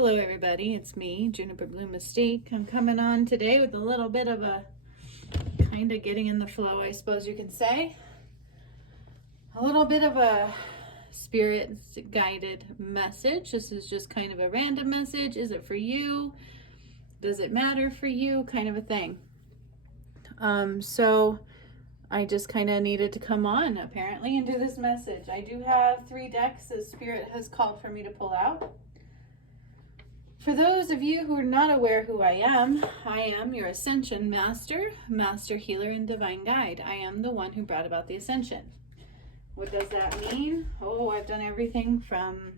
Hello everybody, it's me, Juniper Blue Mystique. I'm coming on today with a little bit of a kind of getting in the flow, I suppose you could say. A little bit of a spirit guided message. This is just kind of a random message. Is it for you? Does it matter for you? Kind of a thing. So I just kind of needed to come on apparently and do this message. I do have 3 decks that Spirit has called for me to pull out. For those of you who are not aware who I am your Ascension Master, Master Healer, and Divine Guide. I am the one who brought about the Ascension. What does that mean? Oh, I've done everything from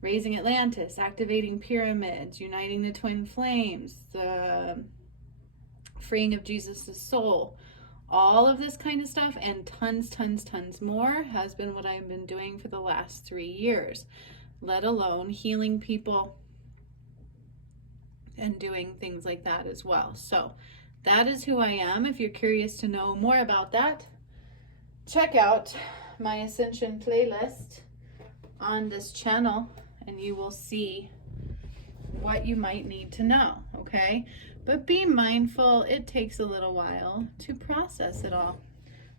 raising Atlantis, activating pyramids, uniting the twin flames, the freeing of Jesus' soul. All of this kind of stuff and tons more has been what I've been doing for the last 3 years, let alone healing people and doing things like that as well. So that is who I am. If you're curious to know more about that, check out my Ascension playlist on this channel and you will see what you might need to know, okay? But be mindful, it takes a little while to process it all.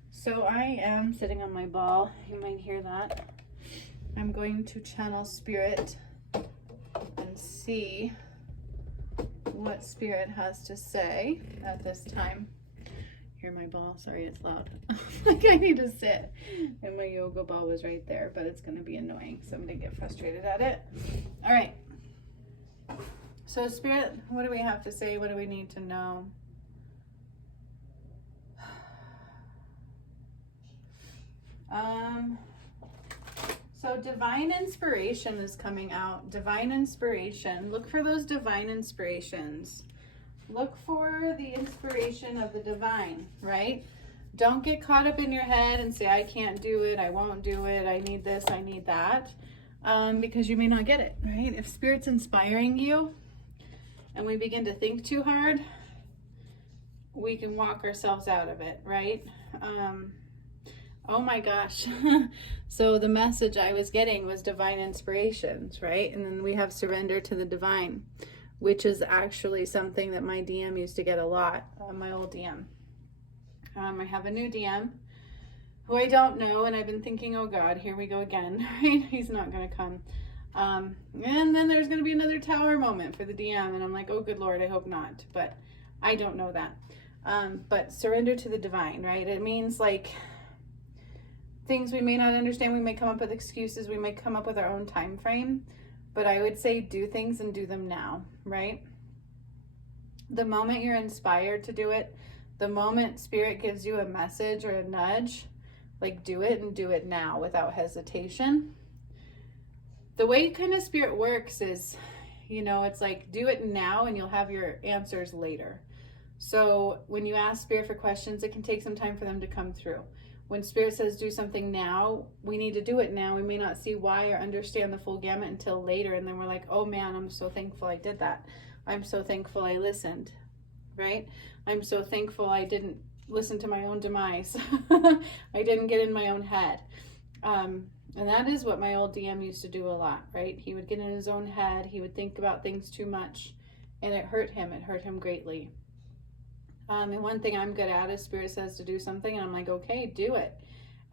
So I am sitting on my ball. You might hear that. I'm going to channel Spirit and see what Spirit has to say at this time. Hear my ball? Sorry, it's loud. Like I need to sit. And my yoga ball was right there, but it's going to be annoying, so I'm going to get frustrated at it. All right. So Spirit, what do we have to say? What do we need to know? So divine inspiration is coming out. Divine inspiration. Look for those divine inspirations. Look for the inspiration of the divine, right? Don't get caught up in your head and say, I can't do it, I won't do it, I need this, I need that, because you may not get it, right? If Spirit's inspiring you and we begin to think too hard, we can walk ourselves out of it, right? Oh my gosh. So the message I was getting was divine inspirations, right? And then we have surrender to the divine, which is actually something that my DM used to get a lot, my old DM. I have a new DM who I don't know, and I've been thinking, oh God, here we go again, right? He's not going to come. And then there's going to be another tower moment for the DM, and I'm like, oh good Lord, I hope not, but I don't know that. But surrender to the divine, right? It means like things we may not understand, we may come up with excuses, we may come up with our own time frame, but I would say do things and do them now, right? The moment you're inspired to do it, the moment Spirit gives you a message or a nudge, like do it and do it now without hesitation. The way kind of Spirit works is, you know, it's like do it now and you'll have your answers later. So when you ask Spirit for questions, it can take some time for them to come through. When Spirit says do something now, we need to do it now. We may not see why or understand the full gamut until later. And then we're like, oh man, I'm so thankful I did that. I'm so thankful I listened, right? I'm so thankful I didn't listen to my own demise. I didn't get in my own head. And that is what my old DM used to do a lot, right? He would get in his own head. He would think about things too much and it hurt him. It hurt him greatly. And one thing I'm good at is Spirit says to do something and I'm like, okay, do it.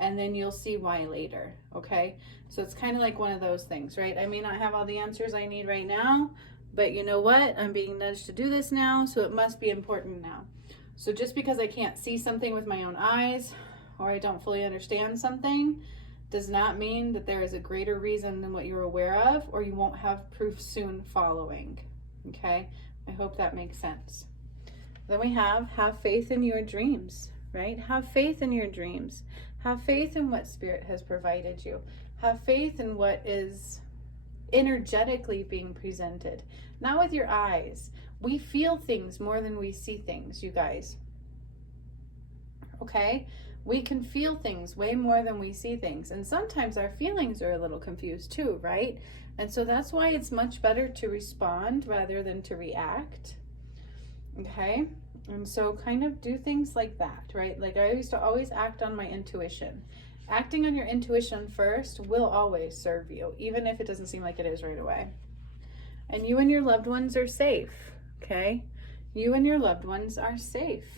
And then you'll see why later, okay? So it's kind of like one of those things, right? I may not have all the answers I need right now, but you know what? I'm being nudged to do this now, so it must be important now. So just because I can't see something with my own eyes or I don't fully understand something does not mean that there is a greater reason than what you're aware of or you won't have proof soon following, okay? I hope that makes sense. Then we have faith in your dreams, right? Have faith in your dreams. Have faith in what Spirit has provided you. Have faith in what is energetically being presented, not with your eyes. We feel things more than we see things, you guys. Okay? We can feel things way more than we see things. And sometimes our feelings are a little confused too, right? And so that's why it's much better to respond rather than to react. Okay, and so kind of do things like that, right? Like I used to always act on my intuition. Acting on your intuition first will always serve you, even if it doesn't seem like it is right away. And you and your loved ones are safe, okay? You and your loved ones are safe,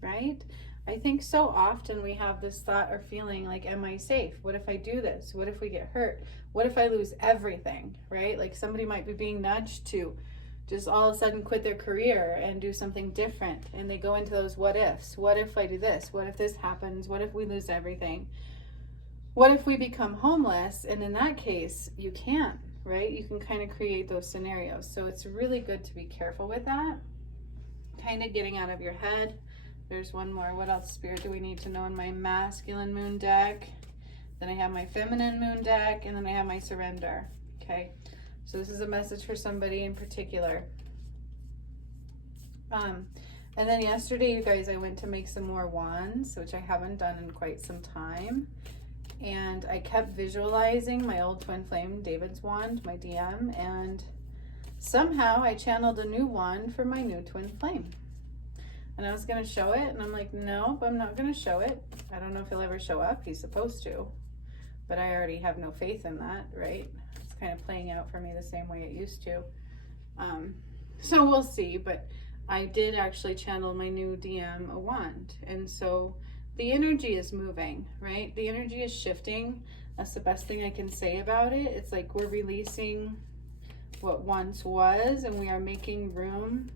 right? I think so often we have this thought or feeling like, am I safe? What if I do this? What if we get hurt? What if I lose everything, right? Like somebody might be being nudged to just all of a sudden quit their career and do something different. And they go into those what ifs. What if I do this? What if this happens? What if we lose everything? What if we become homeless? And in that case, you can't, right? You can kind of create those scenarios. So it's really good to be careful with that. Kind of getting out of your head. There's one more. What else, Spirit, do we need to know in my masculine moon deck? Then I have my feminine moon deck, and then I have my surrender. Okay, so this is a message for somebody in particular. And then yesterday, you guys, I went to make some more wands, which I haven't done in quite some time. And I kept visualizing my old twin flame, David's wand, my DM, and somehow I channeled a new wand for my new twin flame. And I was going to show it, and I'm like, nope, I'm not going to show it. I don't know if he'll ever show up. He's supposed to. But I already have no faith in that, right? It's kind of playing out for me the same way it used to. So we'll see. But I did actually channel my new DM a wand. And so the energy is moving, right? The energy is shifting. That's the best thing I can say about it. It's like we're releasing what once was, and we are making room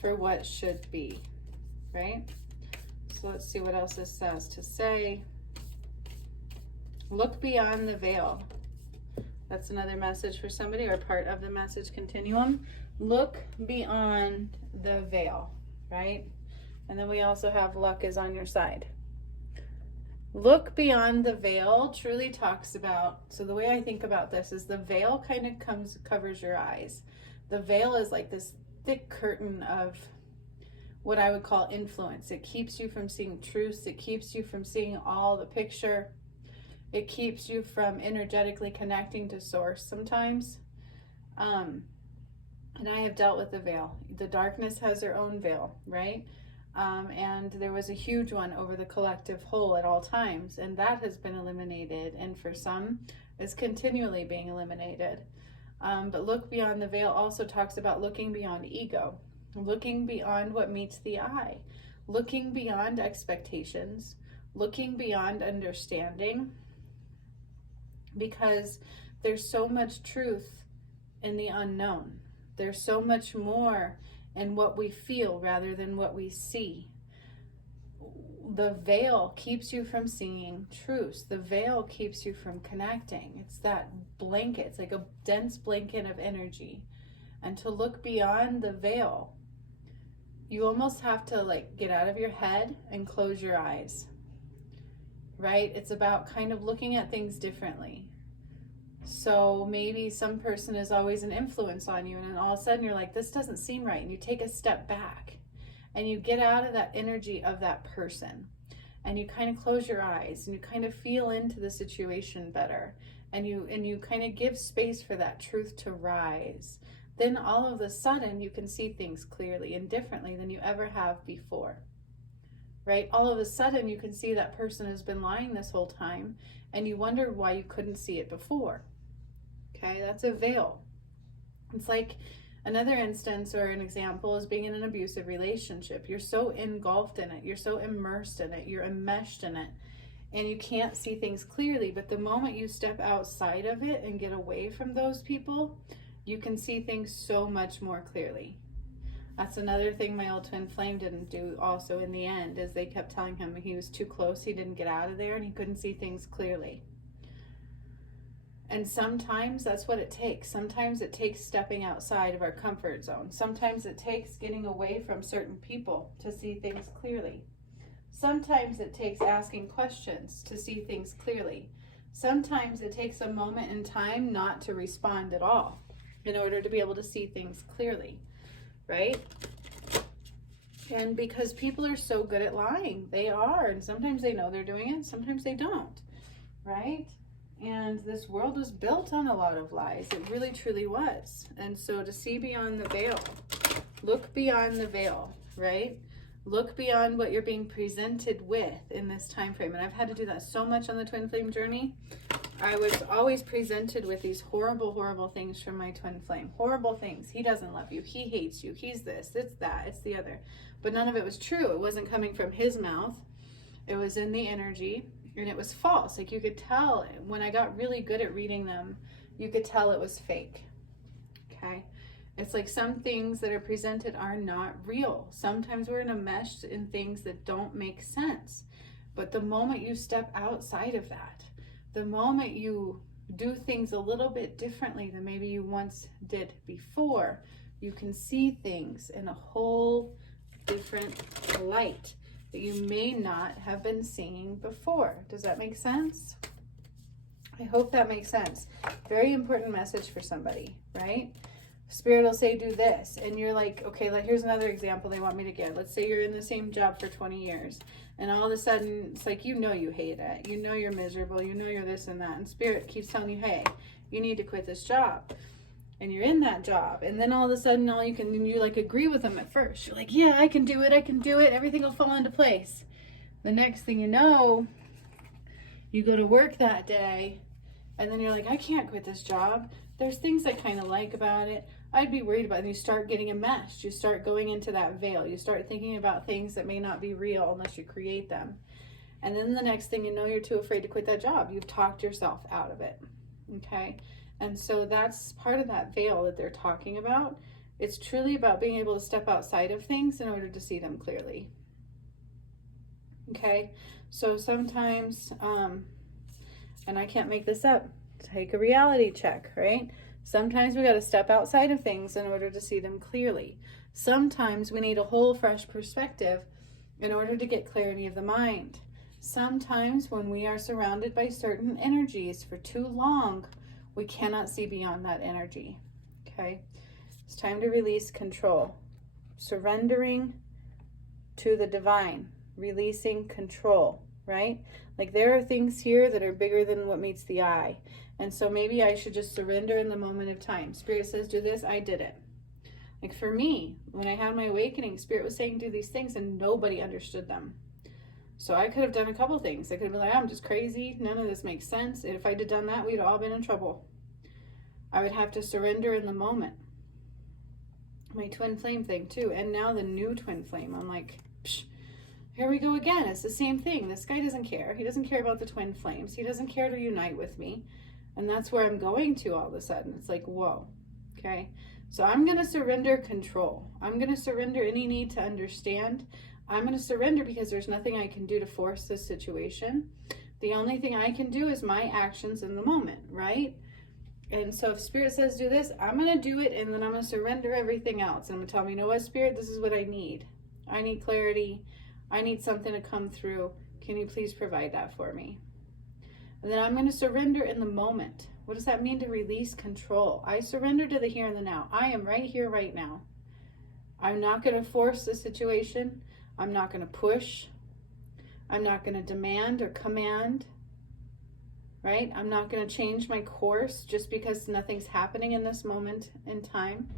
for what should be, right? So let's see what else this says to say. Look beyond the veil. That's another message for somebody, or part of the message continuum. Look beyond the veil, right? And then we also have luck is on your side. Look beyond the veil truly talks about, so the way I think about this is the veil kind of covers your eyes. The veil is like this thick curtain of what I would call influence. It keeps you from seeing truths. It keeps you from seeing all the picture. It keeps you from energetically connecting to source sometimes. And I have dealt with the veil. The darkness has their own veil, right? And there was a huge one over the collective whole at all times, and that has been eliminated. And for some, it's continually being eliminated. But look beyond the veil also talks about looking beyond ego, looking beyond what meets the eye, looking beyond expectations, looking beyond understanding, because there's so much truth in the unknown. There's so much more in what we feel rather than what we see. The veil keeps you from seeing truth. The veil keeps you from connecting. It's that blanket. It's like a dense blanket of energy. And to look beyond the veil, you almost have to like get out of your head and close your eyes, right? It's about kind of looking at things differently. So maybe some person is always an influence on you, and then all of a sudden you're like, this doesn't seem right. And you take a step back and you get out of that energy of that person, and you kind of close your eyes and you kind of feel into the situation better, and you kind of give space for that truth to rise. Then all of a sudden you can see things clearly and differently than you ever have before, right? All of a sudden you can see that person has been lying this whole time, and you wondered why you couldn't see it before. Okay, that's a veil. It's like another instance or an example is being in an abusive relationship. You're so engulfed in it. You're so immersed in it. You're enmeshed in it. And you can't see things clearly. But the moment you step outside of it and get away from those people, you can see things so much more clearly. That's another thing my old twin flame didn't do also in the end, is they kept telling him he was too close. He didn't get out of there and he couldn't see things clearly. And sometimes that's what it takes. Sometimes it takes stepping outside of our comfort zone. Sometimes it takes getting away from certain people to see things clearly. Sometimes it takes asking questions to see things clearly. Sometimes it takes a moment in time not to respond at all in order to be able to see things clearly, right? And because people are so good at lying, they are. And sometimes they know they're doing it, sometimes they don't, right? And this world was built on a lot of lies. It really, truly was. And so to see beyond the veil, look beyond the veil, right? Look beyond what you're being presented with in this time frame. And I've had to do that so much on the twin flame journey. I was always presented with these horrible, horrible things from my twin flame. Horrible things. He doesn't love you. He hates you. He's this, it's that, it's the other. But none of it was true. It wasn't coming from his mouth. It was in the energy, and it was false. Like, you could tell when I got really good at reading them, you could tell it was fake. Okay? It's like some things that are presented are not real. Sometimes we're enmeshed in things that don't make sense. But the moment you step outside of that, the moment you do things a little bit differently than maybe you once did before, you can see things in a whole different light that you may not have been seeing before. Does that make sense? I hope that makes sense. Very important message for somebody, right? Spirit will say, do this. And you're like, okay, here's another example they want me to give. Let's say you're in the same job for 20 years. And all of a sudden, it's like, you know you hate it. You know you're miserable. You know you're this and that. And Spirit keeps telling you, hey, you need to quit this job. And you're in that job. And then all of a sudden, you like agree with them at first. You're like, yeah, I can do it. I can do it. Everything will fall into place. The next thing you know, you go to work that day. And then you're like, I can't quit this job. There's things I kind of like about it. I'd be worried about it. And you start getting enmeshed. You start going into that veil. You start thinking about things that may not be real unless you create them. And then the next thing you know, you're too afraid to quit that job. You've talked yourself out of it. Okay? And so that's part of that veil that they're talking about. It's truly about being able to step outside of things in order to see them clearly. Okay? So sometimes, and I can't make this up, take a reality check, right? Sometimes we got to step outside of things in order to see them clearly. Sometimes we need a whole fresh perspective in order to get clarity of the mind. Sometimes when we are surrounded by certain energies for too long, we cannot see beyond that energy. Okay? It's time to release control. Surrendering to the divine. Releasing control, right? Like, there are things here that are bigger than what meets the eye. And so maybe I should just surrender in the moment of time. Spirit says, do this, I did it. Like, for me, when I had my awakening, Spirit was saying do these things and nobody understood them. So I could have done a couple things. I could have been like, I'm just crazy. None of this makes sense. And if I'd have done that, we'd all been in trouble. I would have to surrender in the moment. My twin flame thing too. And now the new twin flame. I'm like, psh, here we go again. It's the same thing. This guy doesn't care. He doesn't care about the twin flames. He doesn't care to unite with me. And that's where I'm going to all of a sudden. It's like, whoa. Okay. So I'm going to surrender control. I'm going to surrender any need to understand. I'm going to surrender because there's nothing I can do to force this situation. The only thing I can do is my actions in the moment, right? And so if Spirit says do this, I'm going to do it, and then I'm going to surrender everything else. I'm going to tell me, you know what, Spirit, this is what I need. I need clarity. I need something to come through. Can you please provide that for me? And then I'm going to surrender in the moment. What does that mean to release control? I surrender to the here and the now. I am right here, right now. I'm not going to force the situation. I'm not going to push. I'm not going to demand or command. Right? I'm not going to change my course just because nothing's happening in this moment in time.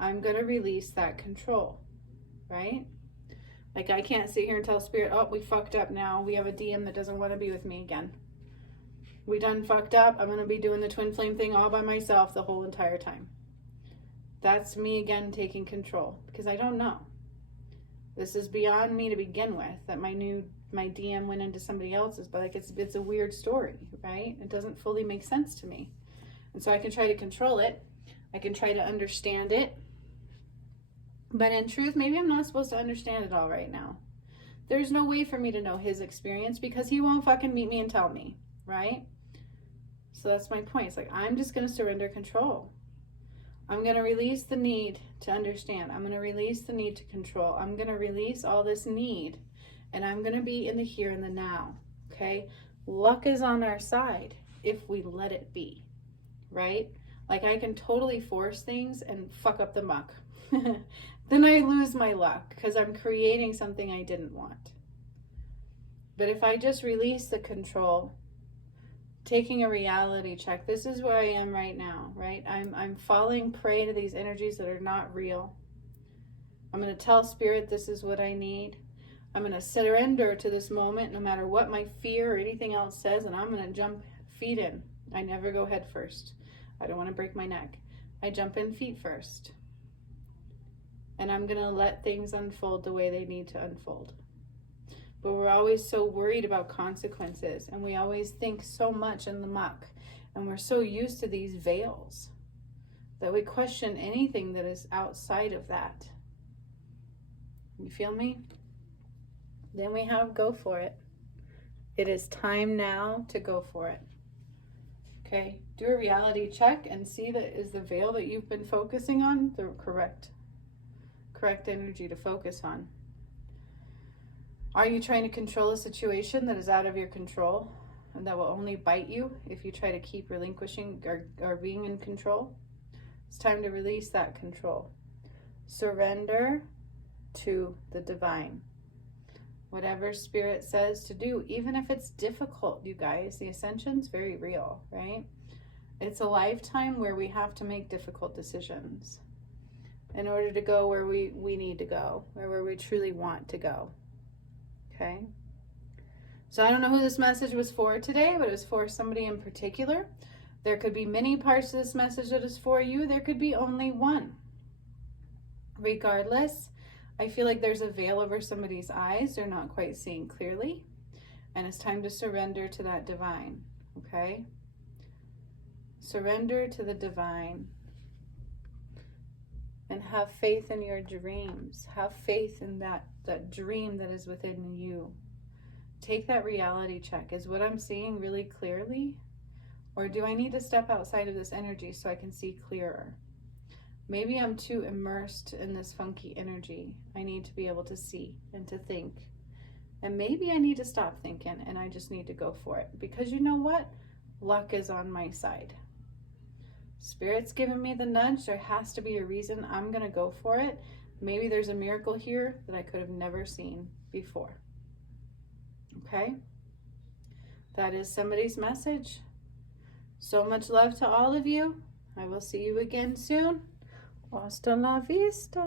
I'm going to release that control. Right? Like, I can't sit here and tell Spirit, oh, we fucked up now. We have a DM that doesn't want to be with me again. We done fucked up. I'm going to be doing the twin flame thing all by myself the whole entire time. That's me again taking control because I don't know. This is beyond me to begin with, that my DM went into somebody else's, but like it's a weird story, right? It doesn't fully make sense to me. And so I can try to control it. I can try to understand it. But in truth, maybe I'm not supposed to understand it all right now. There's no way for me to know his experience because he won't fucking meet me and tell me, right? So that's my point. It's like, I'm just going to surrender control. I'm going to release the need to understand. I'm going to release the need to control. I'm going to release all this need. And I'm going to be in the here and the now, okay? Luck is on our side if we let it be, right? Like, I can totally force things and fuck up the muck. Then I lose my luck because I'm creating something I didn't want. But if I just release the control, taking a reality check, this is where I am right now, right? I'm falling prey to these energies that are not real. I'm going to tell Spirit this is what I need. I'm going to surrender to this moment no matter what my fear or anything else says, and I'm going to jump feet in. I never go head first. I don't want to break my neck. I jump in feet first. And I'm going to let things unfold the way they need to unfold. But we're always so worried about consequences, and we always think so much in the muck, and we're so used to these veils that we question anything that is outside of that. You feel me? Then we have go for it. It is time now to go for it. Okay, do a reality check and see that is the veil that you've been focusing on the correct energy to focus on. Are you trying to control a situation that is out of your control and that will only bite you if you try to keep relinquishing or being in control? It's time to release that control. Surrender to the divine. Whatever spirit says to do, even if it's difficult, you guys, the ascension's very real, right? It's a lifetime where we have to make difficult decisions in order to go where we need to go, or where we truly want to go. Okay? So I don't know who this message was for today, but it was for somebody in particular. There could be many parts of this message that is for you. There could be only one. Regardless, I feel like there's a veil over somebody's eyes. They're not quite seeing clearly. And it's time to surrender to that divine. Okay? Surrender to the divine. And have faith in your dreams. Have faith in that dream that is within you. Take that reality check. Is what I'm seeing really clearly? Or do I need to step outside of this energy so I can see clearer? Maybe I'm too immersed in this funky energy. I need to be able to see and to think. And maybe I need to stop thinking and I just need to go for it. Because you know what? Luck is on my side. Spirit's giving me the nudge. There has to be a reason. I'm going to go for it. Maybe there's a miracle here that I could have never seen before. Okay? That is somebody's message. So much love to all of you. I will see you again soon. Hasta la vista.